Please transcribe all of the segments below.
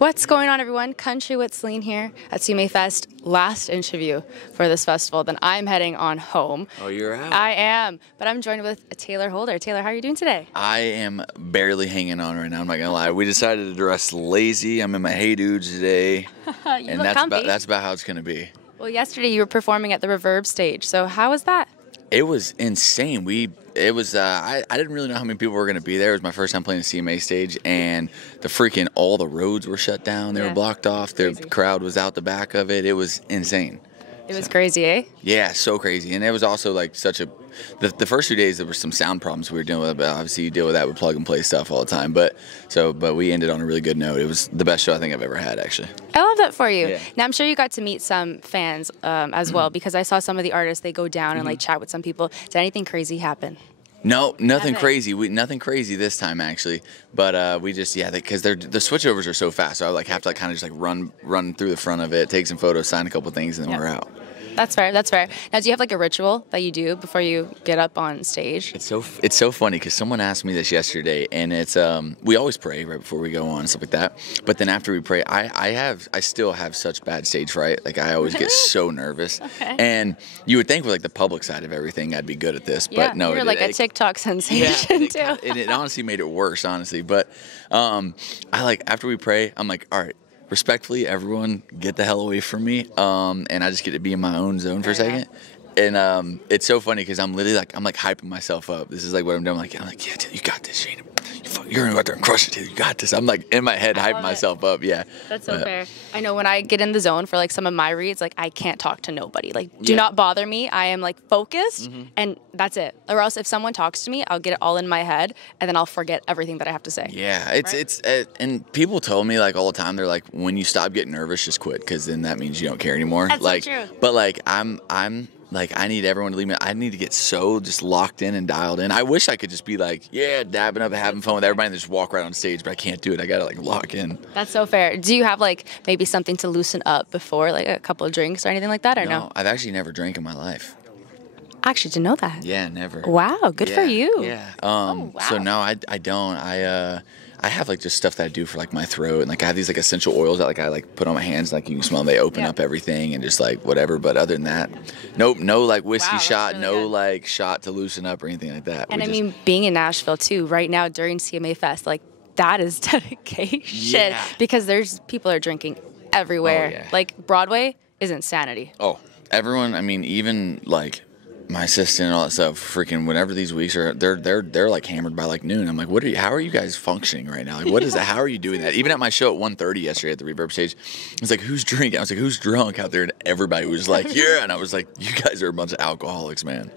What's going on, everyone? Country with Celine here at CMA Fest. Last interview for this festival. Then I'm heading on home. Oh, you're out? I am, but I'm joined with a TAYLER holder. TAYLER, how are you doing today? I am barely hanging on right now. I'm not gonna lie. We decided to dress lazy. I'm in my Hey Dudes today, and that's about how it's gonna be. Well, yesterday you were performing at the Reverb stage. So how was that? It was insane. I didn't really know how many people were going to be there. It was my first time playing the CMA stage, and all the roads were shut down. They were blocked off. The crowd was out the back of it. It was insane. It was crazy, eh? Yeah, so crazy. And it was also like the first 2 days there were some sound problems we were dealing with. But obviously you deal with that with plug and play stuff all the time. But we ended on a really good note. It was the best show I think I've ever had, actually. I love that for you. Yeah. Now I'm sure you got to meet some fans as well, because I saw some of the artists, they go down and like chat with some people. Did anything crazy happen? No, nothing crazy. Nothing crazy this time, actually. But we just because the switchovers are so fast, so I have to kind of just run through the front of it, take some photos, sign a couple things, and then we're out. That's fair. That's fair. Now, do you have like a ritual that you do before you get up on stage? It's so funny because someone asked me this yesterday, and it's we always pray right before we go on and stuff like that. But then after we pray, I still have such bad stage fright. Like I always get so nervous. Okay. And you would think with like the public side of everything, I'd be good at this, but no. You're like a TikTok sensation too. And it honestly made it worse, honestly. But after we pray, I'm like, all right. Respectfully, everyone get the hell away from me, and I just get to be in my own zone for a second. And it's so funny because I'm literally I'm hyping myself up. This is like what I'm doing. I'm like, yeah, you got this, Shane. You're gonna go out there and crush it, dude. You got this. I'm like in my head hyping myself up. Yeah. That's so fair. I know when I get in the zone for like some of my reads, like I can't talk to nobody. Like, do not bother me. I am like focused, and that's it. Or else if someone talks to me, I'll get it all in my head, and then I'll forget everything that I have to say. Yeah, and people told me like all the time. They're like, when you stop getting nervous, just quit, because then that means you don't care anymore. That's like, so true. But like I need everyone to leave me. I need to get so just locked in and dialed in. I wish I could just be like, dabbing up and having fun with everybody and just walk right on stage, but I can't do it. I gotta like lock in. That's so fair. Do you have like maybe something to loosen up before, like a couple of drinks or anything like that, or no? I've actually never drank in my life. I actually didn't know that. Yeah, never. Wow, good for you. Yeah. So no, I don't. I have like just stuff that I do for like my throat, and like I have these like essential oils that like I like put on my hands, like you can smell them, they open up everything and just like whatever. But other than that, nope, no like whiskey shot, really no good. Like shot to loosen up or anything like that. And I mean, being in Nashville too, right now during CMA Fest, like that is dedication because people are drinking everywhere. Oh, yeah. Like Broadway is insanity. Oh, everyone. I mean, even like my assistant and all that stuff, freaking whenever these weeks are, they're like hammered by like noon. I'm like, how are you guys functioning right now? Like, what is that? How are you doing that? Even at my show at 1:30 yesterday at the Reverb stage, it's like, who's drinking? I was like, who's drunk out there? And everybody was like, yeah. And I was like, you guys are a bunch of alcoholics, man.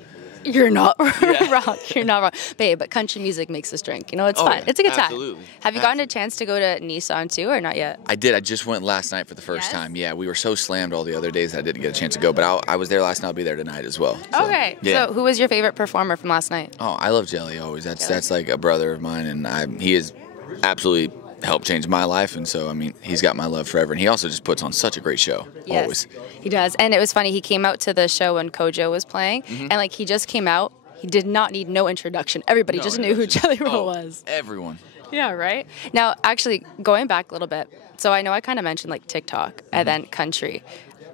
You're not wrong. You're not wrong. Babe, but country music makes us drink. You know, it's fun. Yeah, it's a good time. Absolutely. Have you gotten a chance to go to Nissan too, or not yet? I did. I just went last night for the first time. Yeah, we were so slammed all the other days that I didn't get a chance to go. But I was there last night. I'll be there tonight as well. So, okay. Yeah. So who was your favorite performer from last night? Oh, I love Jelly always. That's like a brother of mine, and he is absolutely helped change my life, and so I mean he's got my love forever, and he also just puts on such a great show. Yes, always. He does. And it was funny, he came out to the show when Kojo was playing, and like he just came out, he did not need no introduction. Everybody just knew who Jelly Roll was. Everyone. Yeah, right? Now actually going back a little bit, so I know I kind of mentioned like TikTok and then country.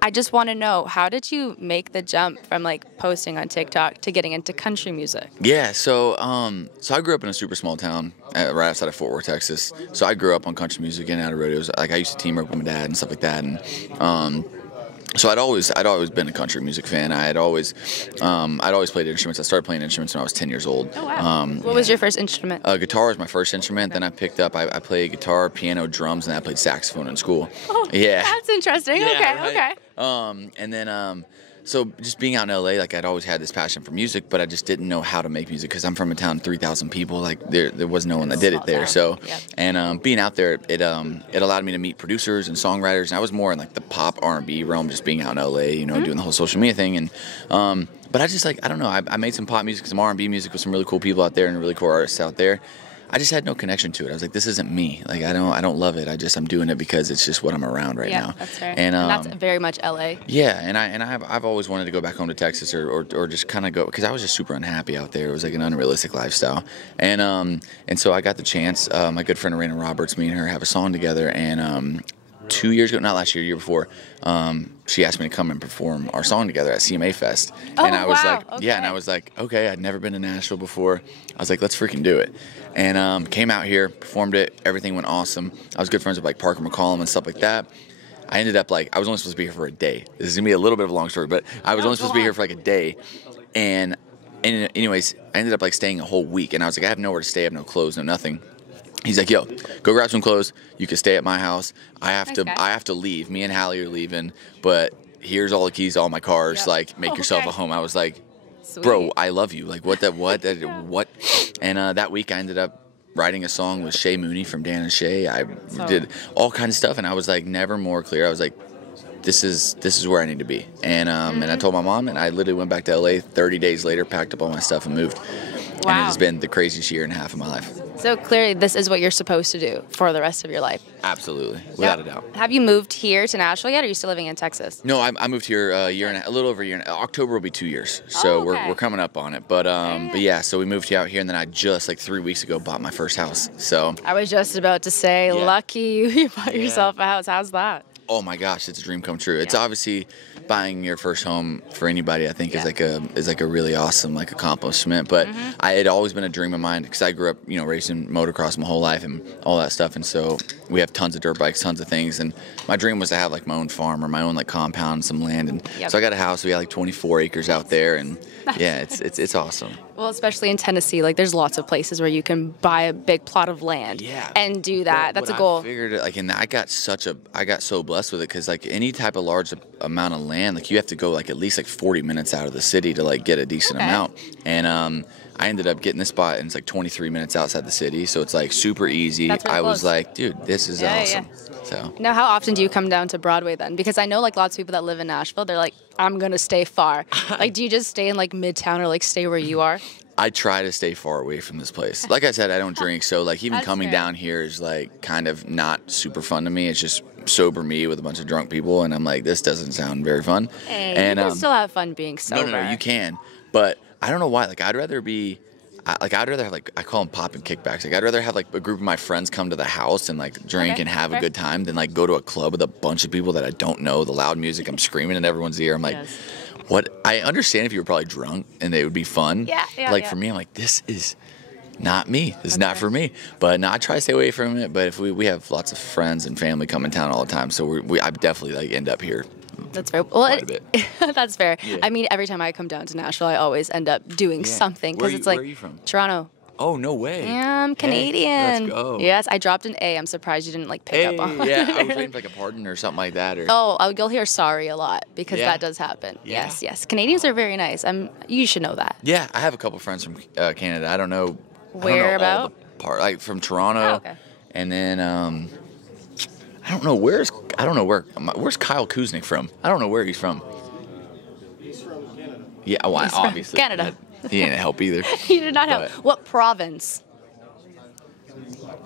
I just want to know, how did you make the jump from like posting on TikTok to getting into country music? Yeah, so I grew up in a super small town right outside of Fort Worth, Texas. So I grew up on country music and out of rodeos. Like I used to team up with my dad and stuff like that. And so I'd always been a country music fan. I'd always played instruments. I started playing instruments when I was 10 years old. Oh wow! What was your first instrument? Guitar was my first instrument. Then I picked up. I played guitar, piano, drums, and then I played saxophone in school. Oh, yeah, that's interesting. Yeah, okay. And then so just being out in LA, like I'd always had this passion for music, but I just didn't know how to make music because I'm from a town of 3,000 people. Like there was no one that did it there. So, and being out there, it allowed me to meet producers and songwriters. And I was more in like the pop R&B realm, just being out in LA, you know, doing the whole social media thing. And but I just like, I don't know, I made some pop music, some R&B music with some really cool people out there and really cool artists out there. I just had no connection to it. I was like, this isn't me. Like, I don't love it. I'm doing it because it's just what I'm around right now. That's fair. And that's very much LA. Yeah, and I've always wanted to go back home to Texas or just kind of go, because I was just super unhappy out there. It was like an unrealistic lifestyle, and so I got the chance. My good friend Raina Roberts, me and her have a song together, and 2 years ago, not last year, the year before, she asked me to come and perform our song together at CMA Fest. And I was like, okay. yeah, and I was like, okay, I'd never been to Nashville before. I was like, let's freaking do it. And came out here, performed it, everything went awesome. I was good friends with like Parker McCollum and stuff like that. I ended up I was only supposed to be here for a day. This is gonna be a little bit of a long story, but I was only supposed to be here for like a day. And anyways, I ended up staying a whole week, and I was like, I have nowhere to stay, I have no clothes, no nothing. He's like, yo, go grab some clothes. You can stay at my house. I have to leave. Me and Hallie are leaving, but here's all the keys to all my cars. Like, make yourself a home. I was like, Sweet. Bro, I love you. Like, what? And that week I ended up writing a song with Shay Mooney from Dan and Shay. I did all kinds of stuff, and I was like, never more clear. I was like, this is where I need to be. And and I told my mom, and I literally went back to LA 30 days later, packed up all my stuff, and moved. Wow. And it has been the craziest year and a half of my life. So clearly this is what you're supposed to do for the rest of your life. Absolutely, without a doubt. Have you moved here to Nashville yet, or are you still living in Texas? No, I moved here a little over a year. October will be 2 years, so we're coming up on it. But yeah, so we moved out here, and then I just 3 weeks ago bought my first house. So I was just about to say, lucky you bought yourself a house. How's that? Oh my gosh, it's a dream come true. It's obviously buying your first home for anybody, I think, is like a really awesome accomplishment. But I had always been a dream of mine, because I grew up, racing motocross my whole life and all that stuff. And so we have tons of dirt bikes, tons of things. And my dream was to have my own farm or my own compound, some land. And so I got a house. We had 24 acres out there, and yeah, it's awesome. Well, especially in Tennessee, there's lots of places where you can buy a big plot of land and do that. That's a goal. I figured and I got so blessed with it, because any type of large amount of land, you have to go at least 40 minutes out of the city to get a decent amount. And I ended up getting this spot, and it's 23 minutes outside the city, so it's super easy. I was like, dude, this is awesome. So now, how often do you come down to Broadway then? Because I know lots of people that live in Nashville, they're like, I'm gonna stay far. Do you just stay in Midtown, or stay where you are? I try to stay far away from this place. Like I said, I don't drink, so even coming down here is kind of not super fun to me. It's just sober me with a bunch of drunk people, and I'm like, this doesn't sound very fun. Hey, and you can still have fun being sober. No, you can, but I don't know why. I'd rather be. I'd rather have I call them pop and kickbacks. I'd rather have a group of my friends come to the house and drink and have a good time than go to a club with a bunch of people that I don't know. The loud music, I'm screaming in everyone's ear. I'm like, what? I understand if you were probably drunk and it would be fun. For me, I'm like, this is not me. This is not for me. But no, I try to stay away from it. But if we have lots of friends and family come in town all the time, so I definitely end up here. That's fair. Well, that's fair. Yeah. I mean, every time I come down to Nashville, I always end up doing something, because it's where are you from? Toronto. Oh, no way. Yeah, I'm Canadian. Hey, let's go. Yes, I dropped an A. I'm surprised you didn't pick up on it. Yeah, I was waiting for a pardon or something like that. You'll hear sorry a lot, because that does happen. Yeah. Yes. Canadians are very nice. You should know that. Yeah, I have a couple friends from Canada. I don't know where about. From Toronto. Oh, okay. And then I don't know where's Kyle Kuznick from? I don't know where he's from. He's from Canada. Yeah, well, obviously. Canada. He didn't help either. He did not help. What province?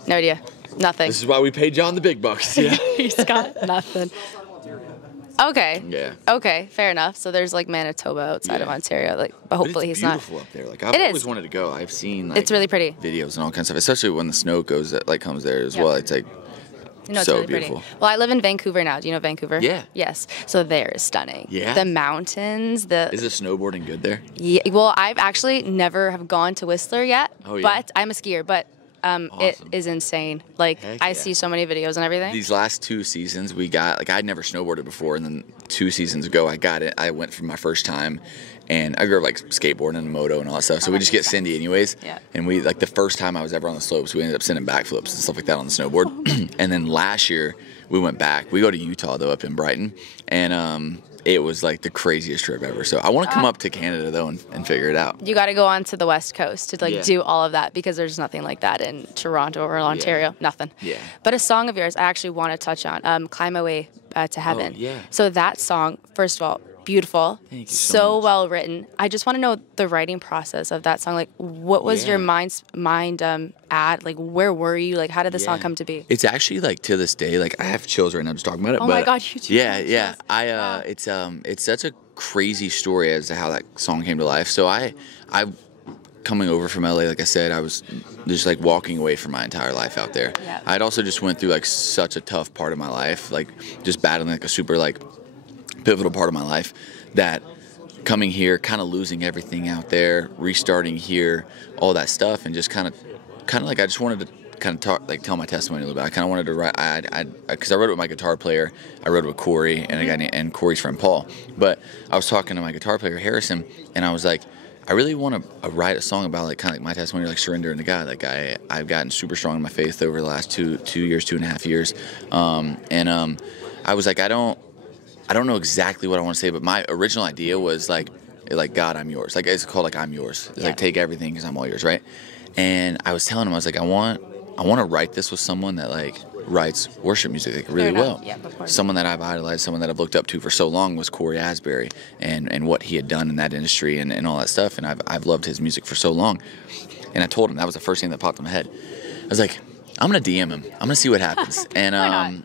No idea. Nothing. This is why we pay John the big bucks. Yeah. He's got nothing. Okay. Yeah. Okay, fair enough. So there's Manitoba outside of Ontario, but hopefully he's not. It's beautiful up there. I've always wanted to go. I've seen it's really pretty videos and all kinds of stuff, especially when the snow comes there as well. It's it's so really beautiful. Pretty. Well, I live in Vancouver now. Do you know Vancouver? Yeah. Yes. So there is stunning. Yeah. The mountains. Is the snowboarding good there? Yeah. Well, I've actually never have gone to Whistler yet. Oh, yeah. But I'm a skier. But awesome. It is insane. I see so many videos and everything. These last 2 seasons we got I'd never snowboarded before, and then 2 seasons ago I got it. I went for my first time, and I grew up skateboarding and moto and all that stuff. So we just get Cindy anyways. Yeah. And we the first time I was ever on the slopes, we ended up sending backflips and stuff like that on the snowboard. And then last year we went back. We go to Utah though, up in Brighton, and it was the craziest trip ever. So I want to come up to Canada though and figure it out. You got to go on to the West Coast to do all of that, because there's nothing like that in Toronto or Ontario. Nothing. Yeah. But a song of yours I actually want to touch on, "Climb My Way to Heaven." Oh, yeah. So that song, first of all, beautiful. Thank you so much. well written. I just want to know the writing process of that song. Like, what was your mind at? Like, where were you? Like, how did the song come to be? It's actually like to this day, like I have chills right now just talking about it. Oh but, my God, you too. Yeah. Wow. It's such a crazy story as to how that song came to life. So I coming over from LA, like I said, I was just like walking away from my entire life out there. Yeah. I'd also just went through like such a tough part of my life, like just battling like a super like pivotal part of my life, that coming here, kind of losing everything out there, restarting here, all that stuff, and just kind of like I just wanted to kind of talk, like tell my testimony a little bit. I kind of wanted to write, because I wrote it with my guitar player. I wrote it with Corey and a guy named, and Corey's friend Paul. But I was talking to my guitar player Harrison, and I was like, I really want to write a song about like kind of like my testimony, like surrendering to God. Like I've gotten super strong in my faith over the last 2.5 years, I was like, I don't know exactly what I want to say, but my original idea was like God, I'm yours. Like it's called like I'm yours. It's like take everything because I'm all yours, right? And I was telling him, I was like, I want to write this with someone that like writes worship music like really well. Yeah, of course. Someone that I've idolized, someone that I've looked up to for so long was Corey Asbury and what he had done in that industry and all that stuff. And I've loved his music for so long. And I told him, that was the first thing that popped in my head. I was like, I'm gonna DM him. I'm gonna see what happens. And I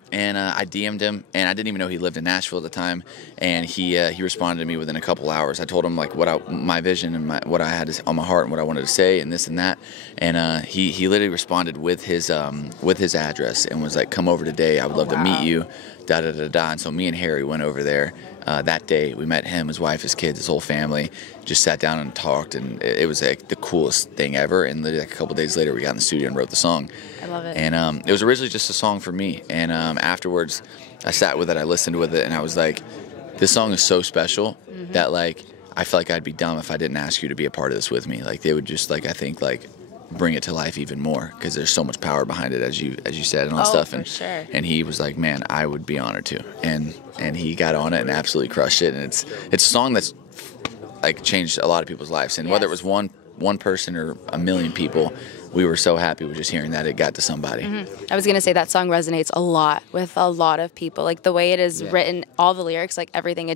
DM'd him, and I didn't even know he lived in Nashville at the time. And he responded to me within a couple hours. I told him like my vision and what I had on my heart and what I wanted to say and this and that. And he literally responded with his address and was like, "Come over today. I would love to meet you." Da da da da. And so me and Harry went over there that day. We met him, his wife, his kids, his whole family. Just sat down and talked, and it was like the coolest thing ever. And literally like a couple days later, we got in the studio and wrote the song. I love it. And it was originally just a song for me. And afterwards, I sat with it, I listened with it, and I was like, this song is so special that like I feel like I'd be dumb if I didn't ask you to be a part of this with me. Like they would just like I think like bring it to life even more because there's so much power behind it, as you said, and all that stuff. And sure. And he was like, man, I would be honored to. And he got on it and absolutely crushed it. And it's a song that's like changed a lot of people's lives. And whether it was one person or a million people, we were so happy with just hearing that it got to somebody. I was gonna say that song resonates a lot with a lot of people. Like the way it is written, all the lyrics, like everything,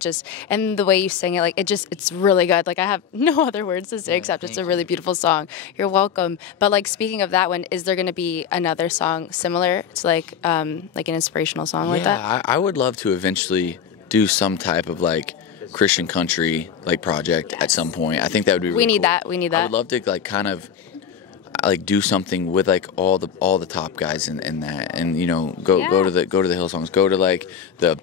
and the way you sing it, like it's really good. Like I have no other words to say except it's a really beautiful song. You're welcome. But like speaking of that one, is there gonna be another song similar? It's like an inspirational song like that? Yeah, I would love to eventually do some type of like Christian country like project at some point. I think that would be really cool. We need that. I would love to like kind of like do something with like all the top guys in that, and you know go to the Hillsongs, go to like the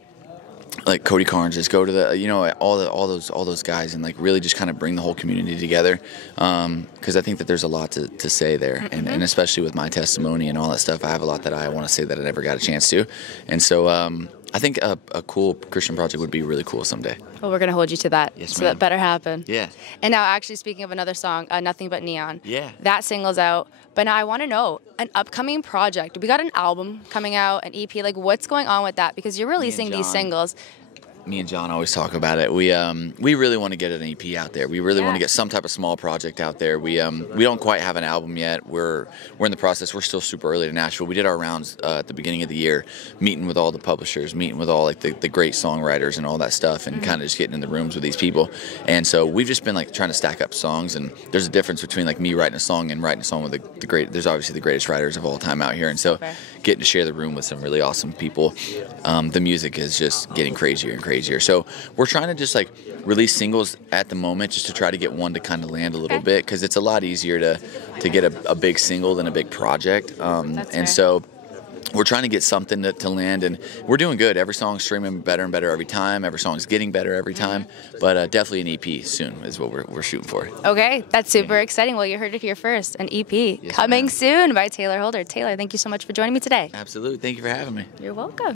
like Cody Carnes, go to the all those guys, and like really just kind of bring the whole community together, because I think that there's a lot to say there, and especially with my testimony and all that stuff, I have a lot that I want to say that I never got a chance to, and so I think a cool Christian project would be really cool someday. Well, we're going to hold you to that. Yes, so ma'am. that better happen. Yeah. And now, actually, speaking of another song, Nothing But Neon. Yeah. That single's out. But now I want to know, an upcoming project. We got an album coming out, an EP. Like, what's going on with that? Because you're releasing these singles. Me and John always talk about it. We really want to get an EP out there. We really want to get some type of small project out there. We don't quite have an album yet. We're in the process. We're still super early to Nashville. We did our rounds at the beginning of the year, meeting with all the publishers, meeting with all like the great songwriters and all that stuff, and kind of just getting in the rooms with these people. And so we've just been like trying to stack up songs. And there's a difference between like me writing a song and writing a song with the great. There's obviously the greatest writers of all time out here. And so getting to share the room with some really awesome people, the music is just getting crazier and crazier. So we're trying to just like release singles at the moment just to try to get one to kind of land a little bit, because it's a lot easier to get a big single than a big project. And so we're trying to get something to land, and we're doing good. Every song's streaming better and better every time. Every song's getting better every time. But definitely an EP soon is what we're shooting for. Okay, that's super exciting. Well, you heard it here first. An EP coming soon by Taylor Holder. Taylor, thank you so much for joining me today. Absolutely. Thank you for having me. You're welcome.